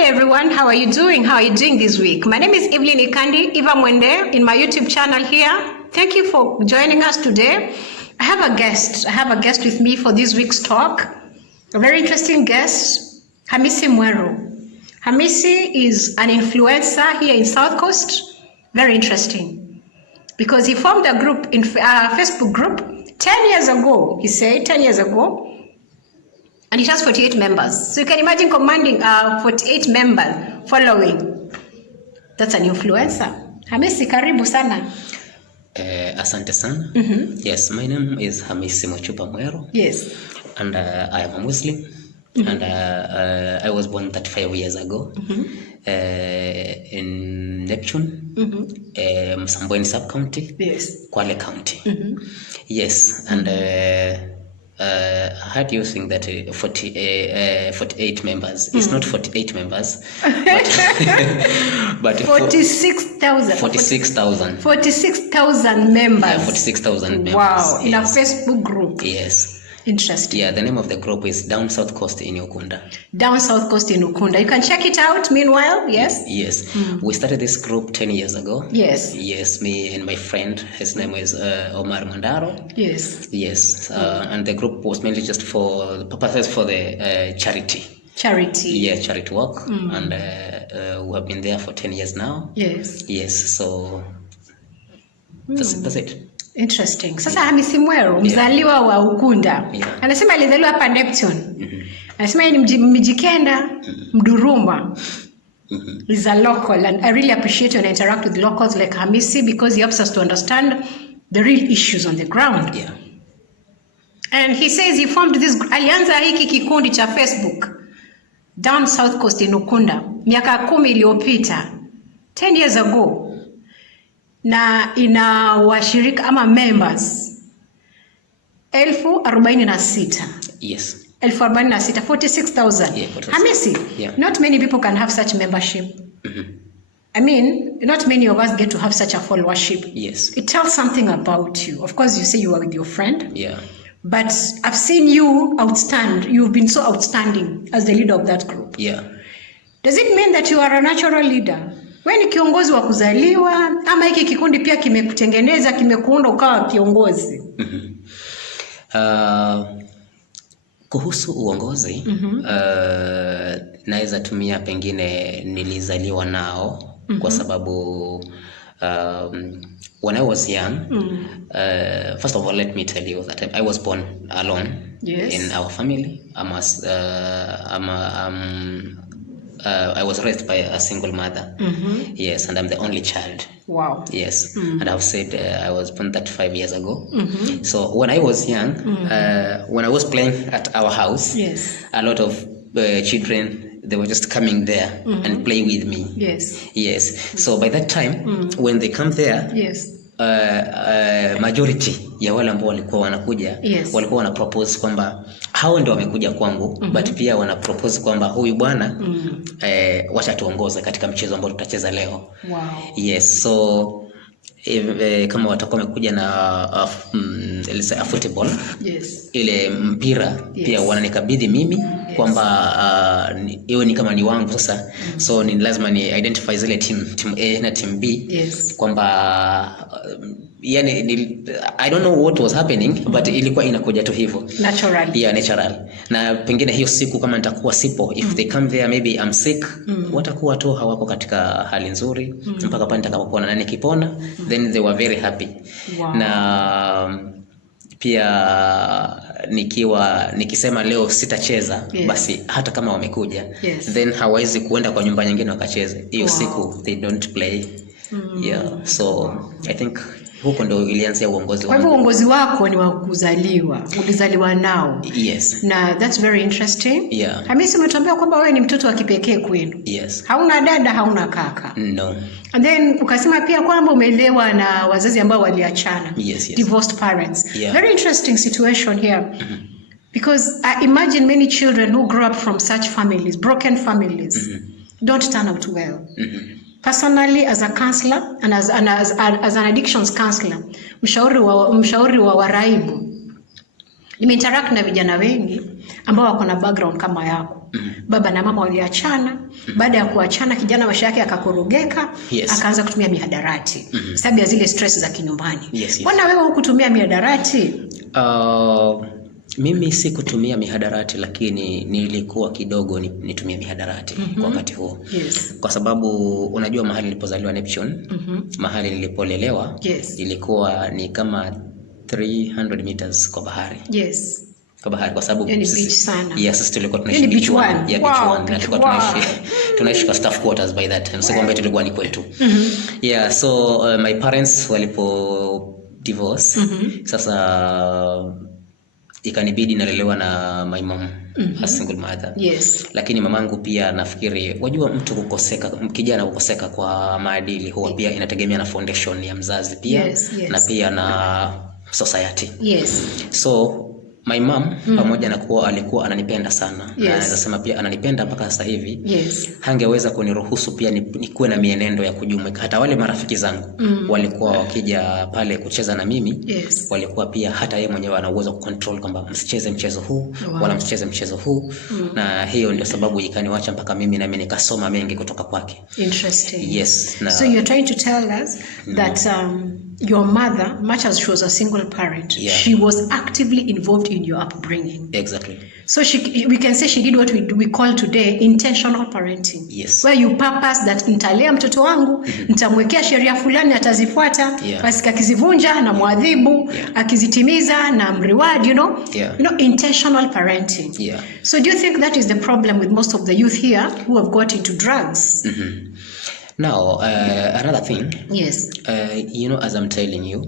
Hi everyone, how are you doing? How are you doing this week? My name is Evelyn Ikandi Evermwende in my YouTube channel here. Thank you for joining us today. I have a guest with me for this week's talk. A very interesting guest, Hamisi Mweru. Hamisi is an influencer here in South Coast. Very interesting. Because he formed a group, Facebook group, 10 years ago, he said, 10 years ago. And it has 48 members. So you can imagine commanding 48 members following. That's an influencer. Hamisi, karibu sana. Asante sana. Yes, my name is Hamisi Mweru. Yes. And I am a Muslim. And I was born 35 years ago in Neptune, Msambweni sub-county, yes. Kwale County. Yes, and how do you think that 48 members? It's not 48 members, but 46,000. 46,000. 46,000 members. Yeah, 46,000 members. Wow, in yes. a Facebook group. Yes. Interesting. Yeah, the name of the group is Down South Coast in Ukunda. Down South Coast in Ukunda. You can check it out meanwhile, yes? Yes. We started this group 10 years ago. Yes. Yes, me and my friend, his name is Omar Mandaro. Yes. Yes. And the group was mainly just for the purposes for the charity. Charity. Yeah, charity work. And we have been there for 10 years now. Yes. Yes, so that's it. Interesting. Sasa Hamisi Mweru, mzaliwa wa Ukunda. Anasema alizaliwa hapa Neptune. Anasema yeye ni Mjikenda, Mduruma. He's a local, and I really appreciate when I interact with locals like Hamisi because he helps us to understand the real issues on the ground. Yeah. And he says he formed this, alianza hiki kikundi cha Facebook Down South Coast in Ukunda miaka 10 iliyopita, 10 years ago. Na ina washirika ama members 46,000. Yes. 46,000, 46,000. Yeah, Hamisi, not many people can have such membership. I mean, not many of us get to have such a followership. Yes. It tells something about you. Of course, you say you are with your friend. Yeah. But I've seen you outstand. You've been so outstanding as the leader of that group. Yeah. Does it mean that you are a natural leader? Wewe ni kiongozi wa kuzaliwa ama hiki kikundi pia kimekutengeneza, kimekuunda ukawa kiongozi? Kuhusu uongozi, naweza tumia pengine nilizaliwa nao kwa sababu when I was young, first of all, let me tell you that I was born alone. Yes. In our family. I was raised by a single mother. Yes, and I'm the only child. Wow. Yes, and I've said I was born 35 years ago. So when I was young, when I was playing at our house, yes, a lot of children, they were just coming there and play with me. Yes. Yes. So by that time, when they come there, yes, majority ya wale ambao walikuwa wanakuja, walikuwa wana propose kwamba hao ndio wamekuja kwangu, but pia wana propose kwamba huyu bwana wacha tuongoze katika mchezo ambao tutacheza leo. Wow. Yes, so kama watakuwa wamekuja na football, yes, ile mpira, pia wananikabidhi mimi kwamba iwe ni kama ni wangu sasa. So ni lazima ni identify zile team A na team B, kwamba yani I don't know what was happening, but ilikuwa inakuja tu hivyo natural. Yeah, natural. Na pengine hiyo siku kama nitakuwa sipo, if they come there maybe I'm sick, watakuwa tu hawako katika hali nzuri mpaka pale nitakapokuwa na nikipona, then they were very happy. Wow. Na pia nikisema leo sitacheza, basi hata kama wamekuja, then hawezi kuenda kwa nyumba nyingine wakacheze hiyo siku, they don't play. Yeah, so I think huko ndo ilianzia uongozi wangu. Kwa hivyo uongozi wako ni wa kuzaliwa, ulizaliwa nao. Yes. Na that's very interesting. Yeah. Hamisi, umetuambia kwamba wewe ni mtoto wa kipekee kwenu. Yes. Hauna dada, hauna kaka. No. And then ukasema pia kwamba umelewa na wazazi ambao waliachana. Yes. Divorced parents. Yeah. Very interesting situation here. Because I imagine many children who grow up from such families, broken families, don't turn out well. Personally, as a counselor and as an addictions counselor, mshauri wa waraibu, nimeinteract na vijana wengi ambao wako na background kama yako. Baba na mama waliachana. Baada ya kuachana, kijana maisha yake akakorogeka, akaanza kutumia mihadarati. Sababu ya zile stress za kinyumbani. Mbona wewe hukutumia mihadarati? Mimi si kutumia mihadarati, lakini nilikuwa kidogo nitumia mihadarati kwa wakati huo. Kwa sababu unajua mahali nilipozaliwa Neptune, mahali nilipolelewa, ilikuwa ni kama 300 meters kwa bahari. Kwa bahari, kwa sababu sisi tulikuwa tunaishi beach one. Tulikuwa tunaishi kwa staff quarters by that time. So kwamba tulikuwa ni kwetu. So my parents walipo divorce, sasa ikanibidi nalelewa na my mom, a single mother. Lakini mamangu pia nafikiri, wajua mtu kukoseka, kijana kukoseka kwa maadili huwa pia inategemea na foundation ya mzazi pia, na pia na society. So my mom pamoja na kuwa alikuwa ananipenda sana, na naweza sema pia ananipenda mpaka sasa hivi, hangeweza kuniruhusu pia nikuwe na mienendo ya kujumuika. Hata wale marafiki zangu walikuwa wakija pale kucheza na mimi, walikuwa pia hata yeye mwenyewe ana uwezo kucontrol kwamba msicheze mchezo huu, wala msicheze mchezo huu. Na hiyo ndio sababu ikaniwacha mpaka mimi na mimi nikasoma mengi kutoka kwake. Interesting. So you're trying to tell us that your mother, much as she was a single parent, she was actively involved in your upbringing. Exactly. So we can say she did what we call today intentional parenting. Where you purpose that nitalea mtoto wangu, nitamwekea sheria fulani atazifuata, basi akizivunja na muadhibu, akizitimiza na mreward, you know, intentional parenting. So do you think that is the problem with most of the youth here who have got into drugs? Now, another thing, as I'm telling you,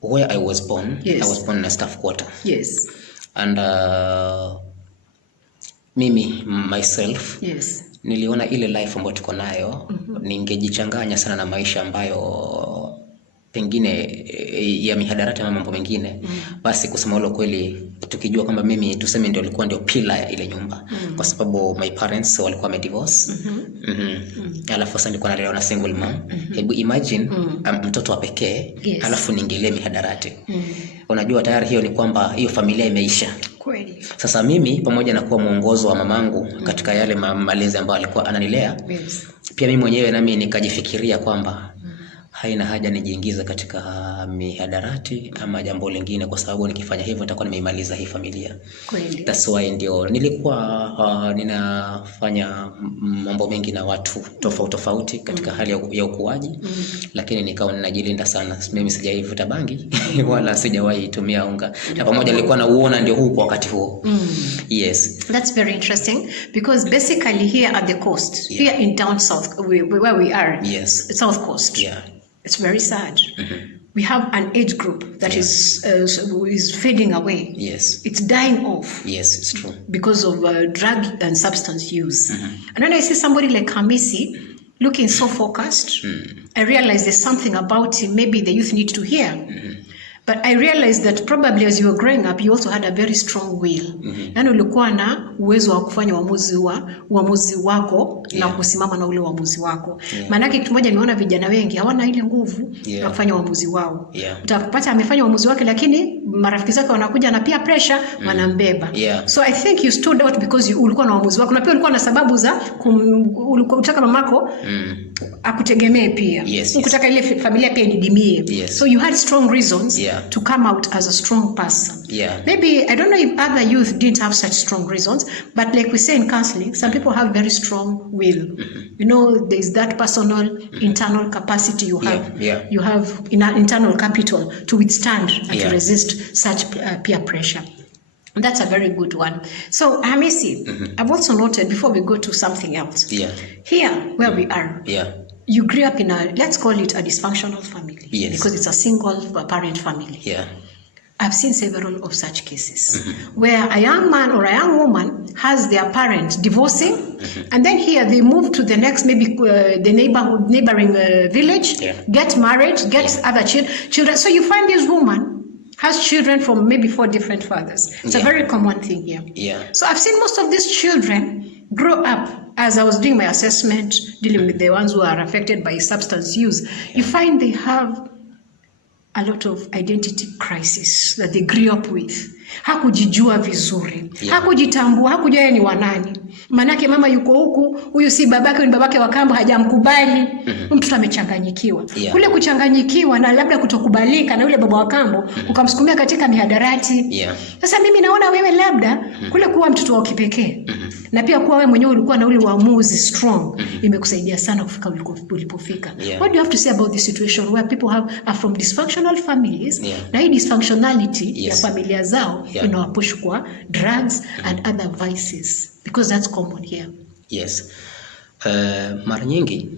where I was born, I was born in a staff quarter. And mimi, myself, niliona ile life ambayo tuko nayo, ningejichanganya sana na maisha ambayo pengine ya mihadarati na mambo mengine. Basi kusema ule kweli, tukijua kwamba mimi tuseme ndio alikuwa ndio pillar ya ile nyumba, kwa sababu my parents walikuwa wamedivorce. Alafu sasa nilikuwa nalelewa na single mom. Hebu imagine mtoto wa pekee, alafu niingilie mihadarati. Unajua tayari hiyo ni kwamba hiyo familia imeisha. Kweli. Sasa mimi pamoja na kuwa mwongozo wa mamangu katika yale malezi ambayo alikuwa ananilea, pia mimi mwenyewe nami nikajifikiria kwamba haina haja nijiingize katika mihadarati ama jambo lingine, kwa sababu nikifanya hivyo nitakuwa nimeimaliza hii familia. Kweli. That's why ndio nilikuwa ninafanya mambo mengi na watu tofauti katika hali ya ukuaji, lakini nikawa ninajilinda sana. Mimi sijaivuta bangi wala sijawahi tumia unga, na pamoja nilikuwa na uona ndio huu kwa wakati huo. That's very interesting, because basically here at the coast, here in down south where we are, South Coast, it's very sad. We have an age group that is fading away. It's dying off. It's true. Because of drug and substance use. And when I see somebody like Hamisi looking so focused, I realize there's something about him maybe the youth need to hear. But I realized that probably as you were growing up, you also had a very strong will. Yani ulikuwa na uwezo wa kufanya uamuzi wako na kusimama na ule uamuzi wako. Maanake kitu moja nimeona vijana wengi hawana ile nguvu ya kufanya uamuzi wao. Utapata amefanya uamuzi wake, lakini marafiki zake wanakuja na pia pressure wanambeba. So I think you stood out because ulikuwa na uamuzi wako, na pia ulikuwa na sababu za kutaka mamako akutegemee pia. Ukutaka ile familia pia ididimie. So you had strong reasons to come out as a strong person. Maybe, I don't know if other youth didn't have such strong reasons, but like we say in counseling, some people have very strong will. You know, there's that personal internal capacity you have. You have internal capital to withstand and to resist such peer pressure. That's a very good one. So, Hamisi, I've also noted, before we go to something else, here where we are, you grew up in a, let's call it a dysfunctional family, because it's a single parent family. I've seen several of such cases where a young man or a young woman has their parent divorcing, and then here they move to the next, maybe the neighboring village, get married, get other children. So you find this woman has children from maybe 4 different fathers. It's a very common thing here. So I've seen most of these children grow up. As I was doing my assessment, dealing with the ones who are affected by substance use, you find they have a lot of identity crisis that they grew up with. hakujijua vizuri, hakujitambua, hakujua yeye ni wanani. Manake mama yuko huku, huyu si babake, ni babake wa kambo, hajamkubali. Mtoto amechanganyikiwa. Kule kuchanganyikiwa na labda kutokubalika na yule baba wa kambo, ukamsukumia katika mihadarati. Sasa mimi naona wewe labda kule kuwa mtoto wa kipekee na pia kuwa wewe mwenyewe ulikuwa na ule uamuzi strong, imekusaidia sana kufika ulipofika. What do you have to say about this situation where people are from dysfunctional families, na hii dysfunctionality ya familia zao inawapush kwa drugs and other vices, because that's common here? Yes. Mara nyingi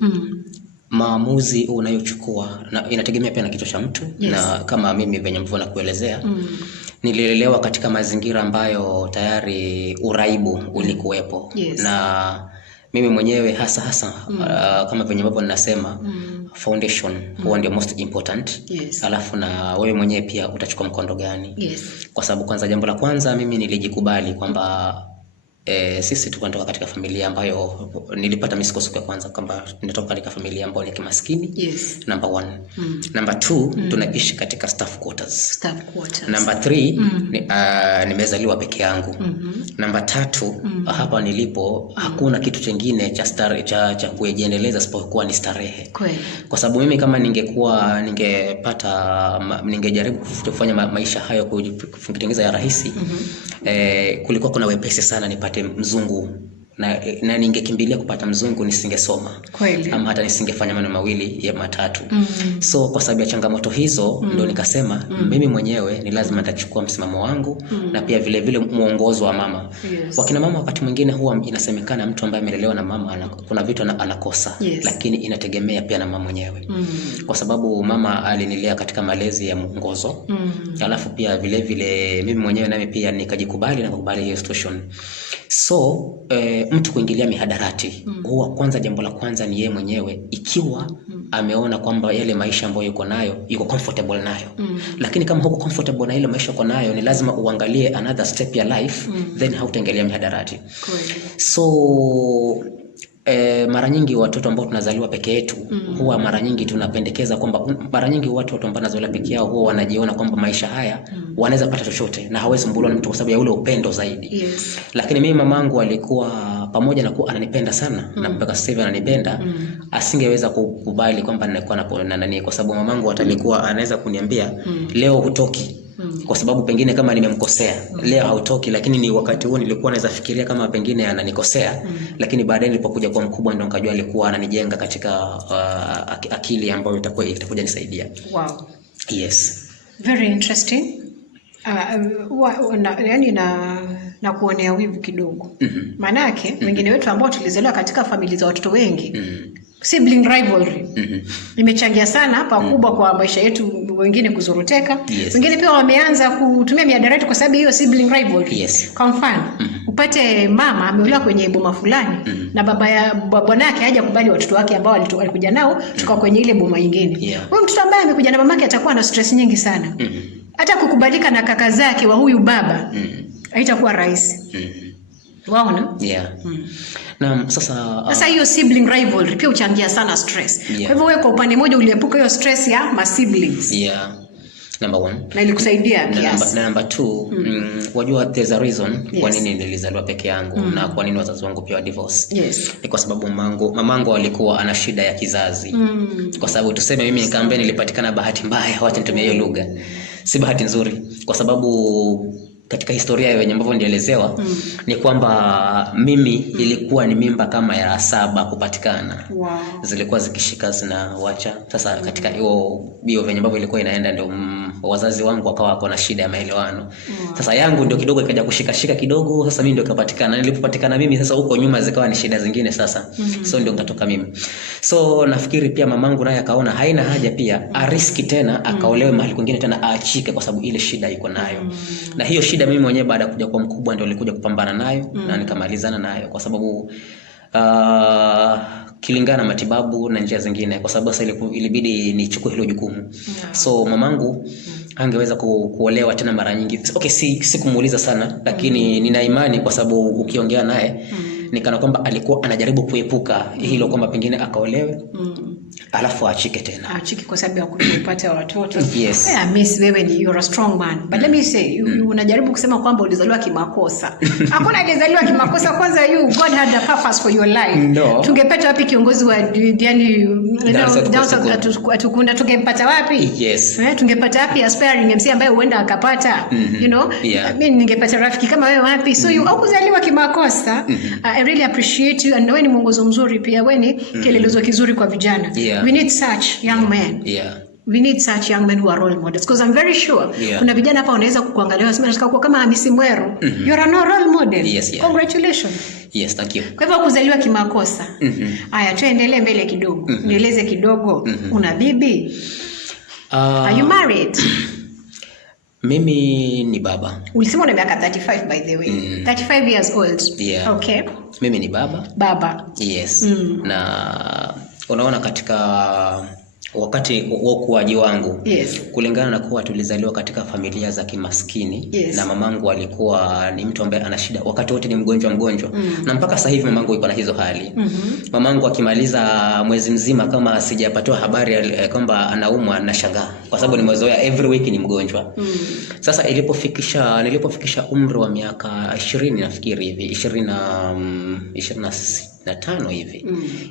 maamuzi unayochukua na inategemea pia na kichwa cha mtu. Na kama mimi venye mvona kuelezea, nililelewa katika mazingira ambayo tayari uraibu ulikuwepo. Na mimi mwenyewe hasa kama venye ambavyo ninasema, foundation huwa ndio most important. Alafu na wewe mwenyewe pia utachukua mkondo gani. Kwa sababu kwanza, jambo la kwanza, mimi nilijikubali kwamba sisi tunatoka katika familia ambayo nilipata misukosuko ya kwanza kwamba tunatoka katika familia ambayo ni kimaskini. Number 1. Number 2, tunaishi katika staff quarters. Number 3, nimezaliwa peke yangu. Number 3, hapa nilipo hakuna kitu kingine cha kujiendeleza isipokuwa ni starehe. Kwa sababu mimi kama ningejaribu kufanya maisha hayo kutengeneza ya rahisi, kulikuwa kuna wepesi sana nipate mzungu na ningekimbilia kupata mzungu, nisingesoma ama hata nisingefanya maneno mawili ya matatu. So kwa sababu ya changamoto hizo ndio nikasema mimi mwenyewe ni lazima nitachukua msimamo wangu, na pia vile vile muongozo wa mama. Wakina mama wakati mwingine huwa inasemekana mtu ambaye amelelewa na mama kuna vitu anakosa, lakini inategemea pia na mama mwenyewe. Kwa sababu mama alinilea katika malezi ya mwongozo. Alafu pia vile vile mimi mwenyewe nami pia nikajikubali na kukubali hiyo situation. So mtu kuingilia mihadarati huwa kwanza, jambo la kwanza ni yeye mwenyewe, ikiwa ameona kwamba yale maisha ambayo yuko nayo yuko comfortable nayo. Lakini kama huko comfortable na ile maisha uko nayo, ni lazima uangalie another step ya life, then hautaingilia mihadarati. So mara nyingi watoto ambao tunazaliwa peke yetu huwa mara nyingi tunapendekeza kwamba mara nyingi watu ambao wanazaliwa peke yao huwa wanajiona kwamba maisha haya wanaweza pata chochote na hawezi mbulwa na mtu kwa sababu ya ule upendo zaidi. Lakini mimi mamangu alikuwa pamoja na kuwa ananipenda sana na mpaka sasa hivi ananipenda, asingeweza kukubali kwamba nilikuwa na nani, kwa sababu mamangu atalikuwa anaweza kuniambia leo hutoki kwa sababu pengine kama nimemkosea, leo hautoki, lakini ni wakati huo nilikuwa naweza fikiria kama pengine ananikosea. Lakini baadaye nilipokuja kwa mkubwa ndo nikajua alikuwa ananijenga katika akili ambayo itakuja nisaidia. Wow. Yes. Very interesting. Yani na kuonea wivu kidogo. Manake wengine wetu ambao tulizaliwa katika familia za watoto wengi, sibling rivalry imechangia sana pakubwa kwa maisha yetu, wengine kuzoroteka. Wengine pia wameanza kutumia mihadarati kwa sababu hiyo sibling rivalry. Kwa mfano, upate mama ameolewa kwenye boma fulani na bwana yake haja kubali watoto wake ambao walikuja nao kutoka kwenye ile boma nyingine. Huyo mtoto ambaye amekuja na mamake atakuwa na stress nyingi sana. Hata kukubalika na kaka zake wa huyu baba haitakuwa rahisi. Waona? Na sasa hiyo sibling rivalry pia uchangia sana stress. Kwa hivyo wewe kwa upande mmoja uliepuka hiyo stress ya ma siblings. Number 1. Na ilikusaidia kiasi. Number 2, wajua there's a reason kwa nini nilizaliwa peke yangu na kwa nini wazazi wangu pia divorce. Ni kwa sababu mamangu alikuwa ana shida ya kizazi. Kwa sababu tuseme mimi nikaambia nilipatikana bahati mbaya, wacha nitumie hiyo lugha. Si bahati nzuri, kwa sababu katika historia yenye ambavyo ndielezewa ni kwamba mimi ilikuwa ni mimba kama ya 7 kupatikana. Zilikuwa zikishika zinawacha. Sasa katika hiyo venye ambavyo ilikuwa inaenda, ndio wazazi wangu wakawa wako na shida ya maelewano. Sasa yangu ndio kidogo ikaja kushika kidogo, sasa mimi ndio kapatikana. Nilipopatikana mimi sasa huko nyuma zikawa ni shida zingine sasa. So ndio nikatoka mimi. So nafikiri pia mamangu naye akaona haina haja pia ariski tena akaolewe mahali kwingine tena aachike, kwa sababu ile shida iko nayo. Na hiyo shida mimi mwenyewe baada ya kuja kwa mkubwa ndio nilikuja kupambana nayo na nikamalizana nayo, kwa sababu kilingana na matibabu na njia zingine, kwa sababu sasa ilibidi nichukue hilo jukumu. So mamangu angeweza kuolewa tena mara nyingi. Okay, si kumuuliza sana, lakini nina imani kwa sababu ukiongea naye nikana kwamba alikuwa anajaribu kuepuka hilo kwamba pengine akaolewe alafu achike tena. Achike kwa sababu ya kupata watoto. Yes. Yeah, Miss, wewe ni you're a strong man. But let me say, unajaribu kusema kwamba ulizaliwa kimakosa. Hakuna aliyezaliwa kimakosa. Kwanza God had a purpose for your life. No. Tungepata wapi kiongozi wa yani atukunda, tungempata wapi? Yes. Tungepata wapi aspiring MC ambaye huenda akapata, you know? Yeah. Mimi ningepata rafiki kama wewe wapi? So you hukuzaliwa kimakosa. I really appreciate you, and wewe ni mwongozo mzuri pia, wewe ni kielelezo kizuri kwa vijana. Yeah. We need such young men. Yeah. We need such young men who are role models, because I'm very sure kuna vijana hapa wanaweza kukuangalia wasema nataka kuwa kama Hamisi Mweru. You are a role model. Yes, yeah. Congratulations. Yes, thank you. Kwa hivyo kuzaliwa kimakosa. Haya, tuendelee mbele kidogo. Nieleze kidogo. Una bibi? Are you married? Mimi ni baba. Ulisema una miaka 35 by the way. 35 years old. Yeah. Okay. Mimi ni baba. Baba. Yes. Na unaona katika wakati wa ukuaji wangu, kulingana na kuwa tulizaliwa katika familia za kimaskini, na mamangu alikuwa ni mtu ambaye ana shida, wakati wote ni mgonjwa na mpaka sasa hivi mamangu yuko na hizo hali. Mamangu akimaliza mwezi mzima kama sijapatiwa habari kwamba anaumwa na shangaa, kwa sababu nimezoea every week ni mgonjwa. Sasa nilipofikisha umri wa miaka 20 nafikiri hivi 25 hivi,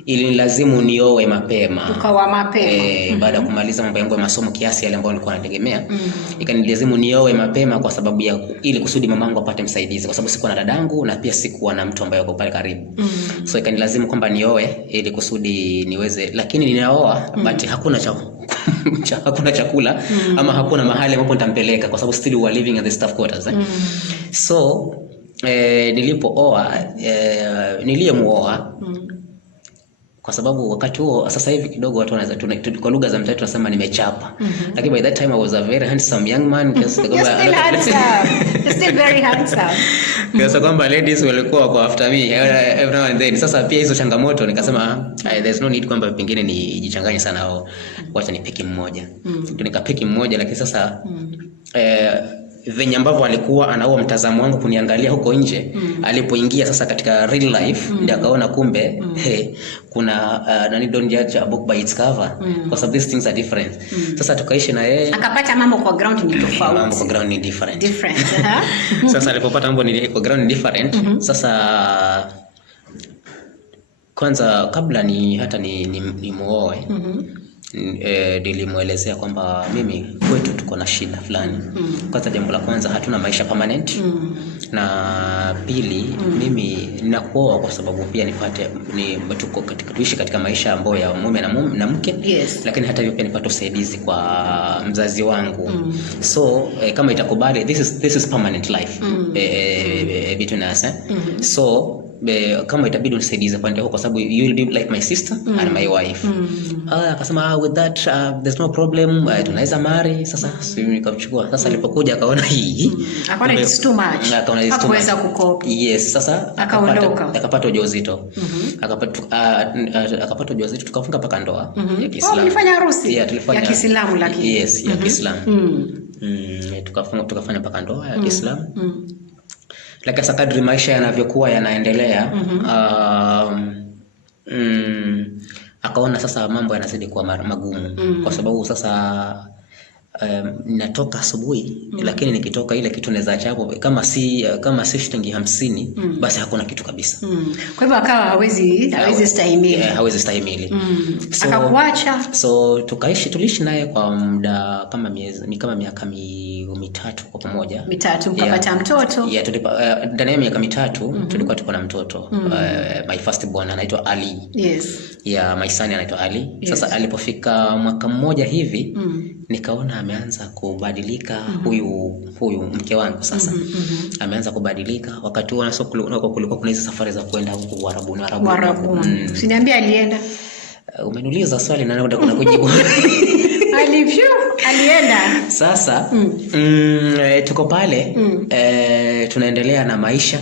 ili lazimu nioe mapema. Ukawa mapema. Baada ya kumaliza mambo yangu ya masomo kiasi yale ambayo nilikuwa nategemea, ikanilazimu nioe mapema kwa sababu ya ili kusudi mamangu apate msaidizi, kwa sababu sikuwa na dadangu na pia sikuwa na mtu ambaye yuko pale karibu. So ikanilazimu kwamba nioe ili kusudi niweze, lakini ninaoa but hakuna hakuna chakula ama hakuna mahali ambapo nitampeleka, kwa sababu still we are living at the staff quarters. So nilipooa niliyemuoa kwa sababu wakati huo, sasa hivi kidogo watu wanaweza kwa lugha za mtaani tunasema nimechapa, lakini by that time I was a very handsome young man. You're still very handsome. Kwa kwamba ladies walikuwa kwa after me every now and then. Sasa pia hizo changamoto nikasema there's no need kwamba pengine nijichanganye sana, au wacha nipiki mmoja. Ndio nikapiki mmoja, lakini sasa venye ambavyo alikuwa anaoa mtazamo wangu kuniangalia huko nje, alipoingia sasa katika real life ndio akaona kumbe kuna don't judge a book by its cover, because of these things are different. Sasa tukaishi na yeye, akapata mambo kwa ground ni tofauti, mambo kwa ground ni different. Sasa alipopata mambo ni kwa ground ni different. Sasa kwanza kabla ni muoe, nilimuelezea kwamba mimi kwetu tuko na shida fulani. Kwanza jambo la kwanza, hatuna maisha permanent. Na pili, mimi ninakuoa kwa sababu pia tuishi katika maisha ambayo ya mume na mke. Lakini hata hivyo pia nipate usaidizi kwa mzazi wangu. So kama itakubali, this is permanent life between us. So kama itabidi unisaidize pande huko, kwa sababu you will be like my sister and my wife. Akasema with that there's no problem, tunaweza marry. Sasa nikamchukua. Sasa alipokuja akaona hii akaona it's too much, hakuweza kukopa. Yes. Sasa akapata ujauzito. Akapata ujauzito, tukafunga paka ndoa ya Kiislamu. Tulifanya harusi ya Kiislamu, lakini ya Kiislamu. Tukafanya paka ndoa ya Kiislamu. Lakini sasa kadri maisha yanavyokuwa yanaendelea, akaona sasa mambo yanazidi kuwa magumu, kwa sababu sasa natoka asubuhi, lakini nikitoka ile kitu naweza acha hapo kama si shilingi 50, basi hakuna kitu kabisa. Kwa hivyo akawa hawezi stahimili. So akakuacha. So tuliishi naye kwa muda kama miaka mitatu kwa pamoja. Mkapata mtoto? Ndani ya miaka mitatu tulikuwa tuko na mtoto. My first born anaitwa Ali. My son anaitwa Ali. Sasa alipofika mwaka mmoja hivi, nikaona ameanza kubadilika. Huyu mke wangu sasa ameanza kubadilika. Wakati huo kulikuwa kuna hizo safari za kwenda huko Uarabuni. Usiniambie alienda. Umeniuliza swali na naenda kuna kujibu. Alienda. Sasa tuko pale tunaendelea na maisha.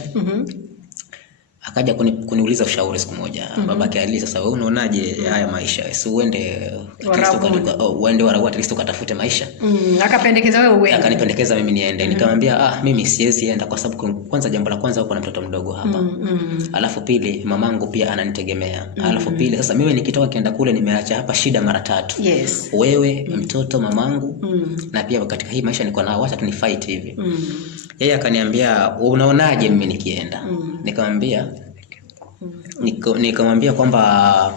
akaja kuniuliza ushauri siku moja. Babake ali, sasa wewe unaonaje haya maisha? Si uende uende Warabu at least ukatafute maisha. Akapendekeza wewe uende. Akanipendekeza mimi niende. Nikamwambia mimi siwezi enda kwa sababu kwanza, jambo la kwanza uko na mtoto mdogo hapa. Alafu pili mamangu pia ananitegemea. Alafu pili sasa mimi nikitoka kienda kule nimeacha hapa shida mara 3. Yes. Wewe, mtoto, mamangu na pia katika hii maisha niko na wacha tunifight hivi. Yeye akaniambia unaonaje mimi nikienda? Nikamwambia kwamba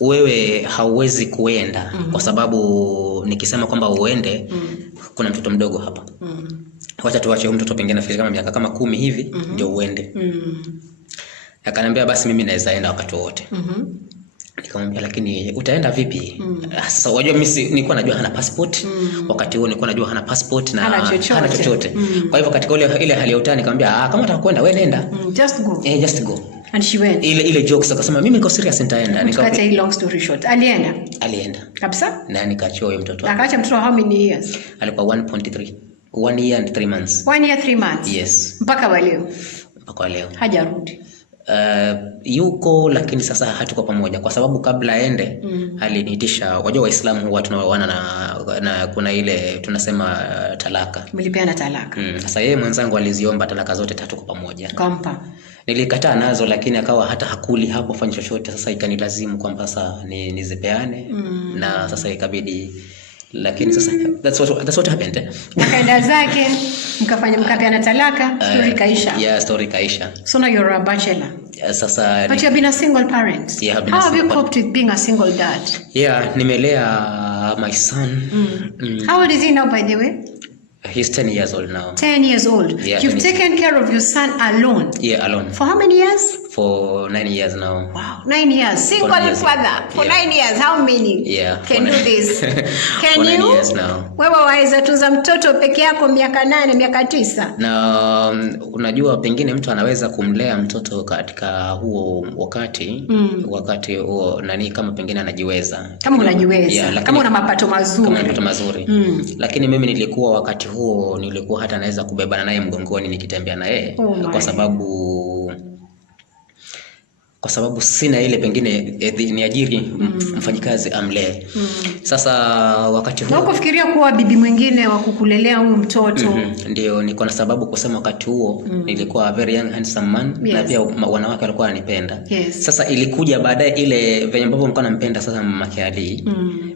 wewe hauwezi kuenda kwa sababu nikisema kwamba uende kuna mtoto mdogo hapa. Wacha tuache huyo mtoto pengine afike kama miaka kama 10 hivi ndio uende. Akaniambia basi mimi naweza enda wakati wote. Nikamwambia lakini utaenda vipi? Sasa unajua mimi nilikuwa najua hana passport. Wakati huo nilikuwa najua hana passport na hana chochote. Kwa hivyo katika ile hali ya utani nikamwambia kama utakwenda wewe nenda. Just go. Just go. And she went. Ile jokes akasema mimi niko serious nitaenda. Nikakata hii long story short. Alienda. Kabisa? Na nikachua huyo mtoto. Akaacha mtoto how many years? Alikuwa 1.3. 1 year and 3 months. 1 year 3 months. Yes. Mpaka wa leo. Hajarudi. Yuko, lakini sasa hatuko pamoja kwa sababu kabla aende aliniitisha. Wajua Waislamu huwa tunaoana na kuna ile tunasema talaka. Mlipeana talaka. Sasa yeye mwenzangu aliziomba talaka zote 3 kwa pamoja. Kampa. Nilikataa nazo, lakini akawa hata hakuli hapo fanya chochote. Sasa ikanilazimu kwamba sasa nizipeane na sasa ikabidi, lakini sasa that's what happened. Akaenda zake, mkapeana talaka, story kaisha. Yeah, story kaisha. So now you're a bachelor. Sasa but you have been a single parent. Yeah, how have you coped with being a single dad? Yeah, nimelea my son. How old is he now, by the way? He's 10 years old now. 10 years old. Yeah, you've taken care of your son alone? Yeah, alone. For how many years? For 9 years now. Wow, 9 years. Single father for 9 years. How many? Yeah. Can do this? Can for you? 9 years now. Wewe waweza tunza mtoto peke yako miaka 8, miaka 9? Na unajua pengine mtu anaweza kumlea mtoto katika huo wakati huo kama pengine anajiweza. Kama unajiweza. Yeah, kama una mapato mazuri. Lakini mimi nilikuwa wakati huo nilikuwa hata naweza kubebana naye mgongoni nikitembea na yeye kwa sababu sina ile pengine niajiri mfanyikazi amlee. Sasa wakati huo unafikiria kuwa bibi mwingine wa kukulelea huyu mtoto? Ndio niko na sababu kusema wakati huo nilikuwa very young handsome man. Na pia wanawake walikuwa wananipenda. Sasa ilikuja baadaye ile venye ambavyo nilikuwa nampenda sasa mamake Ali.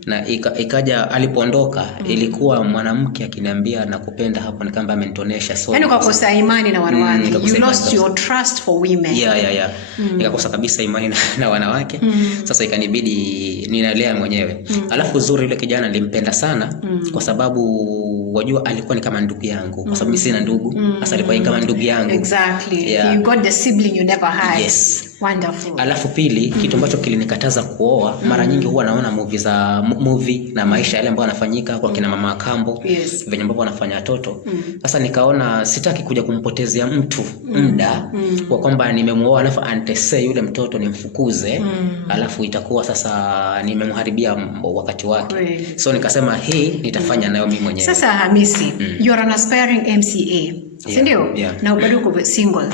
Na ikaja alipoondoka ilikuwa mwanamke akiniambia nakupenda, hapo ni kama amenitonesha. So yani ukakosa imani na wanawake. You lost your trust for women. Yeah. Nikakosa kabisa imani na wanawake. Sasa ikanibidi ninalea mwenyewe. Alafu uzuri yule kijana nilimpenda sana kwa sababu wajua alikuwa ni kama ndugu yangu kwa sababu mimi sina ndugu. Sasa alikuwa kama ndugu yangu. Exactly. Yeah. You got the sibling you never had. Yes. Wonderful. Alafu pili kitu ambacho kilinikataza kuoa, mara nyingi huwa naona movie na maisha yale ambayo yanafanyika kwa kina mama Kambo, venye ambavyo wanafanya watoto. Sasa nikaona sitaki kuja kumpotezea mtu muda kwa kwamba nimemuoa alafu antese yule mtoto nimfukuze, alafu itakuwa sasa nimemharibia wakati wake. So nikasema hii nitafanya nayo mimi mwenyewe. Sasa Hamisi, you are an aspiring MCA. Si ndio? Na bado uko single.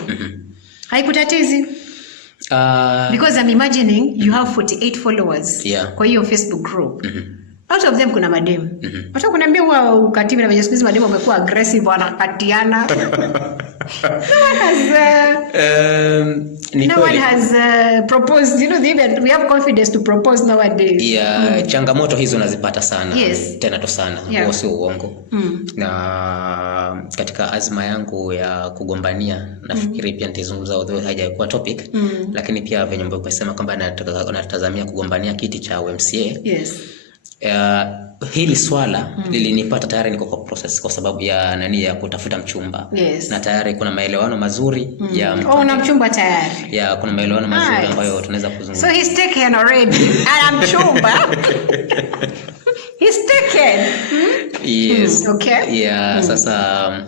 Haikutatizi? Because I'm imagining you have 48 followers kwa hiyo Facebook group. Out of them kuna madem. Hata kuniambia huwa ukatibi na siku hizi madem wamekuwa aggressive, wanakatiana. No one has proposed, you know, we have confidence to propose nowadays. Changamoto hizo nazipata sana. Tena to sana. Huo sio uongo. Na katika azma yangu ya kugombania nafikiri pia nitazungumza although haijakuwa topic, lakini pia venye mbona kusema kwamba natazamia kugombania kiti cha MCA. Hili swala lilinipata tayari niko kwa process kwa sababu ya ya kutafuta mchumba. Na tayari kuna maelewano mazuri ya una mchumba tayari? Kuna maelewano mazuri ambayo tunaweza kuzungumza. So he's taken already. And mchumba. He's taken. Yes. Okay. Sasa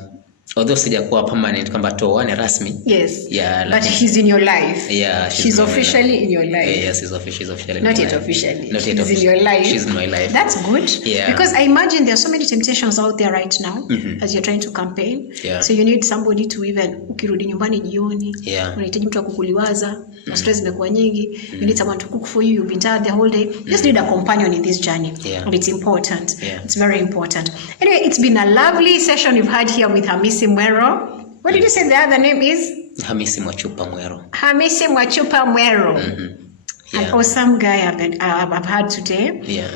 although sijakuwa permanent kwamba toa ni rasmi. Yes. Yeah, but she's in your life. Yeah, she's officially in your life. Yes, she's officially. Not yet officially. Not yet she's in your life. She's in my life. That's good. Yeah. Because I imagine there are so many temptations out there right now as you're trying to campaign. Yeah. So you need somebody to even ukirudi nyumbani jioni. Yeah. Unahitaji mtu akukuliwaza. Na stress imekuwa nyingi. You need someone to cook for you. You've been tired the whole day. You just need a companion in this journey. Yeah. And it's important. Yeah. It's very important. Anyway, it's been a lovely session we've had here with Hamisi Mwero. What did you say the other name is? Hamisi Mwero. Hamisi Mwero. Yeah. An awesome guy I've had today. Yeah.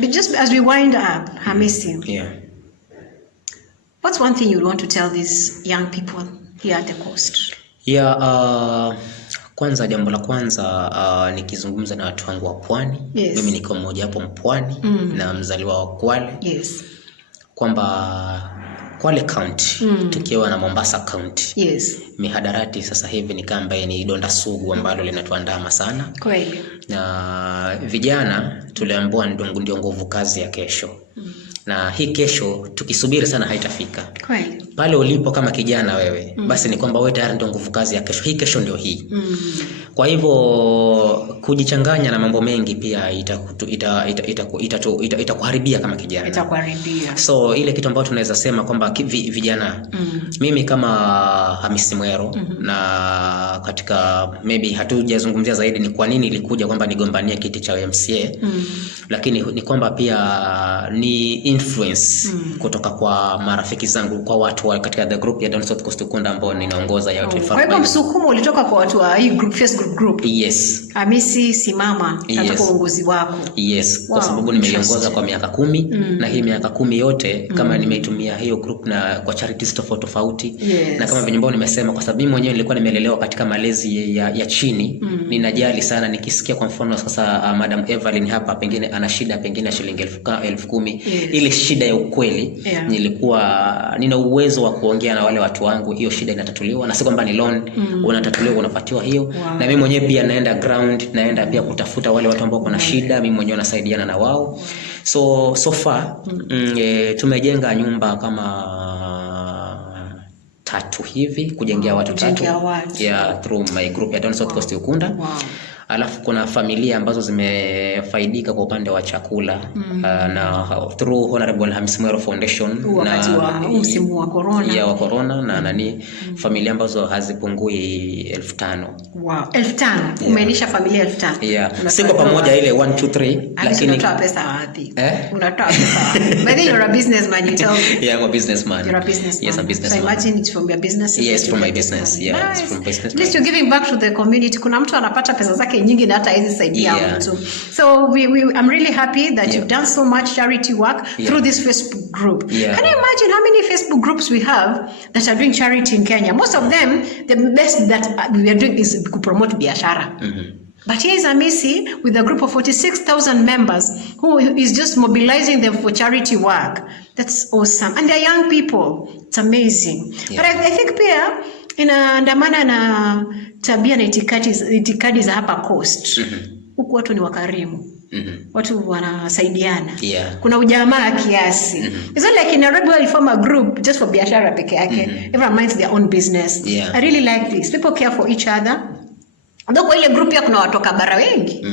But just as we wind up, Hamisi. Yeah. What's one thing you want to tell these young people here at the coast? Yeah, kwanza jambo la kwanza nikizungumza na watu wangu wa Pwani. Yes. Mimi niko mmoja hapo Mpwani na mzaliwa wa Kwale. Yes. Kwamba Kwale County tukiwa na Mombasa County. Yes. Mihadarati sasa hivi ni kama ni donda sugu ambalo linatuandama sana. Kweli. Na vijana tuliambiwa ndio nguvu kazi ya kesho. Na hii kesho tukisubiri sana haitafika. Kweli. Pale ulipo kama kijana wewe, basi ni kwamba wewe tayari ndio nguvu kazi ya kesho. Hii kesho ndio hii. Kwa hivyo kujichanganya na mambo mengi pia itakuharibia kama kijana. Itakuharibia. So ile kitu ambacho tunaweza sema kwamba vijana, mimi kama Hamisi Mwero na katika maybe hatujazungumzia zaidi ni kwa nini ilikuja kwamba nigombania kiti cha MCA. Lakini ni kwamba pia ni influence kutoka kwa marafiki zangu, kwa watu wa katika the group ya Down South Coast Ukunda ambao ninaongoza ya watu. Kwa hivyo msukumo ulitoka kwa watu wa hii group, Facebook group. Yes. Hamisi simama katika uongozi wako. Yes. Kwa sababu nimeiongoza kwa miaka 10 na hii miaka 10 yote kama nimeitumia hiyo group na kwa charities tofauti. Yes. Na kama vile ambao nimesema, kwa sababu mimi mwenyewe nilikuwa nimelelewa katika malezi ya chini, ninajali sana nikisikia kwa mfano sasa Madam Evelyn hapa pengine ana shida pengine shilingi 10,000. Ile shida ya ukweli, nilikuwa nina uwezo wa kuongea na wale watu wangu, hiyo shida inatatuliwa, na si kwamba ni loan unatatuliwa unapatiwa hiyo. Na mimi mwenyewe pia naenda ground, naenda pia kutafuta wale watu ambao kuna shida, mimi mwenyewe nasaidiana na wao. So far tumejenga nyumba kama 3 hivi, kujengea watu 3. Yeah, through my group ya Down South Coast Ukunda. Alafu kuna familia ambazo zimefaidika kwa upande wa chakula na through Honorable Hamisi Mweru Foundation wakati wa msimu wa corona. Ya wa corona na nani familia ambazo hazipungui 5,000. Wow, 5,000. Umeinisha familia 5,000. Yeah. Siko pamoja ile 1 2 3 lakini unatoa pesa wapi? Unatoa pesa wapi? By the way, you're a businessman, you tell me. Yeah, I'm a businessman. You're a businessman. Yes, I'm a businessman. So imagine it's from your business. Yes, from my business. Yeah, nice. It's from business. At least you're giving back to the community. Kuna mtu anapata pesa zake nyingi na hata hizi saidia mtu. So I'm really happy that you've done so much charity work through this Facebook group. Can you imagine how many Facebook groups we have that are doing charity in Kenya? Most of them, the best that we are doing is to promote biashara. But here is Hamisi with a group of 46,000 members who is just mobilizing them for charity work. That's awesome. And they're young people. It's amazing. But I think pia inaandamana na tabia na itikadi za hapa coast. Huku watu ni wakarimu. Watu wanasaidiana. Kuna ujamaa kiasi. It's not like in Nairobi where you form a group just for biashara peke yake. Everyone minds their own business. I really like this. People care for each other. Ndio kwa ile group ya kuna watoka bara wengi.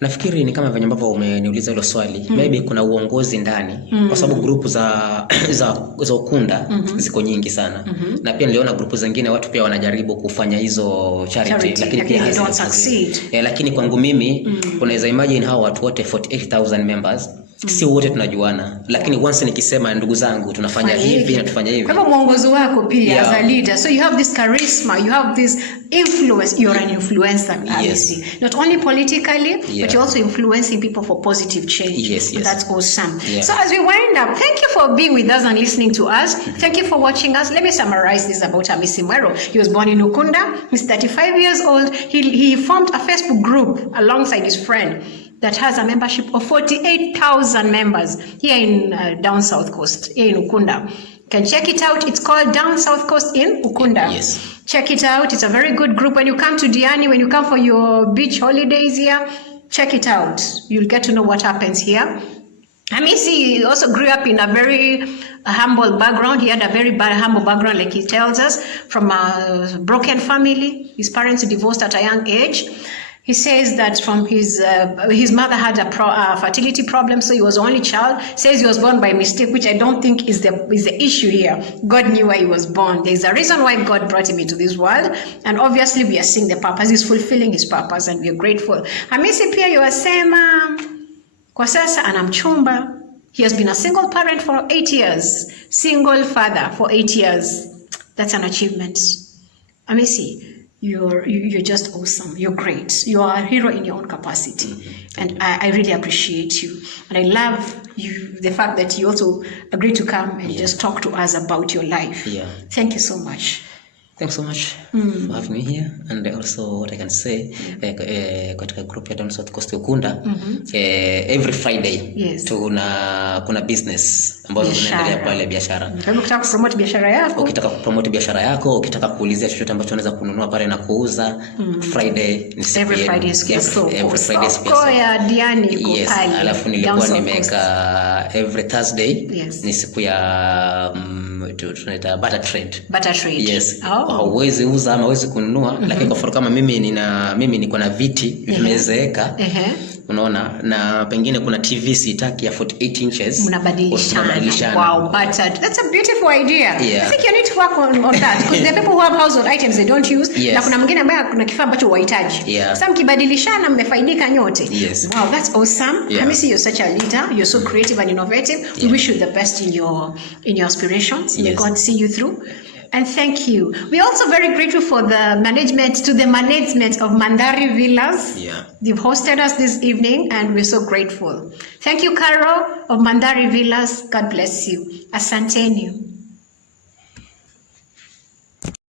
Nafikiri ni kama venye ambavyo umeniuliza hilo swali. Maybe kuna uongozi ndani kwa sababu group za Ukunda ziko nyingi sana. Na pia niliona group zingine watu pia wanajaribu kufanya hizo charity lakini pia don't succeed. Lakini kwangu mimi unaweza imagine hao watu wote 48,000 members. Si wote tunajuana, lakini once nikisema ndugu zangu tunafanya hivi na tufanya hivi. Kwa hivyo mwongozo wako pia as a leader, so you have this charisma, you have this influence, you're an influencer. Not only politically, but you're also influencing people for positive change. That's awesome. So as we wind up, thank you for being with us and listening to us. Thank you for watching us. Let me summarize this about Hamisi Mweru. He was born in Ukunda. He's 35 years old. He formed a Facebook group alongside his friend that has a membership of 48,000 members here in Down South Coast, here in Ukunda. You can check it out. It's called Down South Coast in Ukunda. Check it out. It's a very good group. When you come to Diani, when you come for your beach holidays here, check it out. You'll get to know what happens here. Hamisi also grew up in a very humble background. He had a very humble background, like he tells us, from a broken family. His parents divorced at a young age. He says that from his mother had a fertility problem, so he was the only child. Says he was born by mistake, which I don't think is the issue here. God knew why he was born. There's a reason why God brought him into this world, and obviously we are seeing the purpose. He's fulfilling his purpose, and we are grateful. Hamisi pia yuwasema kwa sasa ana mchumba. He has been a single parent for 8 years, single father for 8 years. That's an achievement. Hamisi, you're just awesome. You're great. You are a hero in your own capacity. And I really appreciate you. And I love you, the fact that you also agreed to come and just talk to us about your life. Yeah. Thank you so much. Thanks so much for having me here. And also what I can say, katika group ya Down South Coast Ukunda, every Friday kuna business ambazo zinaendelea pale biashara. Ukitaka kupromote biashara yako, ukitaka kuulizia chochote ambacho unaweza kununua pale na kuuza, Friday ni siku every Friday is every Friday is kwa ya Diani iko pale. Alafu nilikuwa nimeka every Thursday ni siku ya tunaita butter trade. Yes. Hauwezi uza ama hauwezi kununua, lakini kwa mfano kama mimi niko na viti vimezeeka. Unaona, na pengine kuna TV sitaki ya 48 inches. Mnabadilishana. Wow, but that's a beautiful idea. I think you need to work on that, because the people who have household items they don't use, na kuna mwingine ambaye kuna kifaa ambacho huhitaji. Sasa mkibadilishana mmefaidika nyote. Wow, that's awesome. Hamisi, you're such a leader. You're so creative and innovative. We wish you the best in your aspirations. May God see you through. And thank you. We're also very grateful for the management of Mandari Villas. They've hosted us this evening, and we're so grateful. Thank you, Carol of Mandari Villas. God bless you. Asanteni.